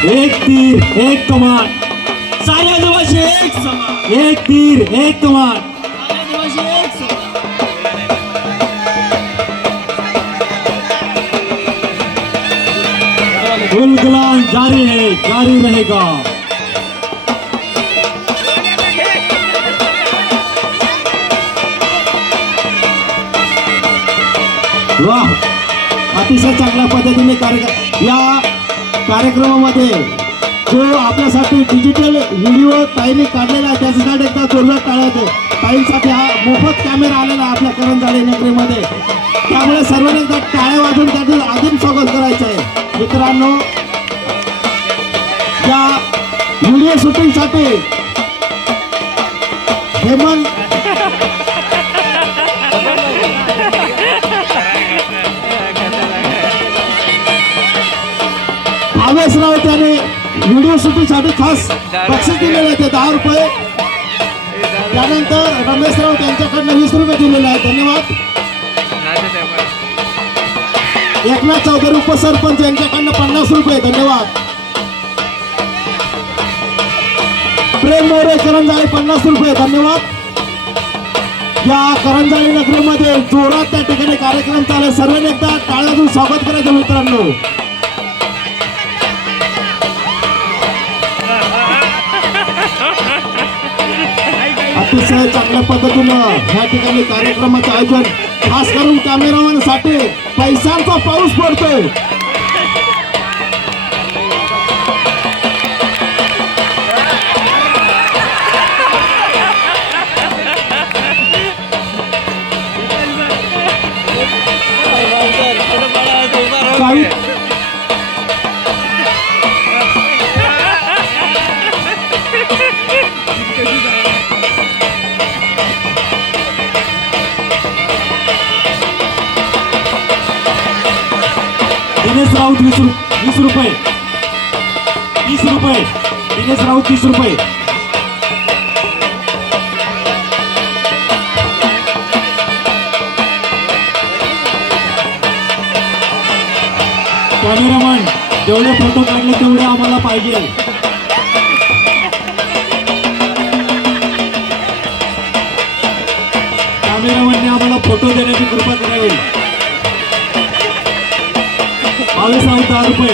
एक तीर एक कमान। देवाशी एक समान। एक तीर एक कमान। गुलगुलान जारी है जारी रहेगा। वाह अतिशय चांगल्या पद्धतीने कार्यक्रम या कार्यक्रमामध्ये जो आपल्यासाठी डिजिटल व्हिडिओ ताईने काढलेला आहे त्याच्यासाठी एकदा जोरदार टाळ्यात ताईंसाठी हा मोफत कॅमेरा आलेला आहे आपल्या करंजाळी नगरीमध्ये. त्यामुळे सर्वांनी एकदा टाळ्या वाजून त्याचं आदिम स्वागत करायचं आहे. मित्रांनो या व्हिडिओ शूटिंगसाठी हेमंत भावेश राऊत यांनी व्हिडिओ शूटिंगसाठी खास बक्षीस दिलेलं आहे ते दहा रुपये. त्यानंतर रमेश राऊत यांच्याकडनं वीस रुपये दिलेले आहेत धन्यवाद. एकनाथ चौधरी उपसरपंच यांच्याकडनं पन्नास रुपये धन्यवाद. प्रेम मोरे करंजाळी पन्नास रुपये धन्यवाद. या करंजाळी नगरीमध्ये जोरात त्या ठिकाणी कार्यक्रम चालू सर्वांनी एकदा टाळ्यातून स्वागत करायचं मित्रांनो. अतिशय चांगल्या पद्धतीनं या ठिकाणी कार्यक्रमाचं आयोजन खास करून कॅमेरामॅनसाठी पैशांचा पाऊस पडतोय. दिनेश राऊत वीस रु- वीस रुपये. तीस रुपये. दिनेश राऊत तीस रुपये. कॅमेरामन जेवढे फोटो काढले तेवढे आम्हाला पाहिजे. कॅमेरामनने आम्हाला फोटो देण्याची कृपा करावी. కొనసాగుతారుపై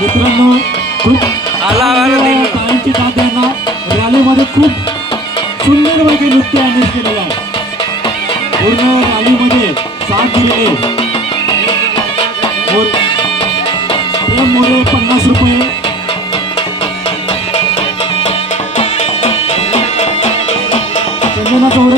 मित्रांनो खूप आला, आला, आला. ताईंची दाद यांना रॅलीमध्ये खूप सुंदरपैकी नृत्य अनेक केलेलं आहे पूर्ण रॅलीमध्ये साथ दिलेले मोर प्रेम मोरे पन्नास रुपये चंदना चौरे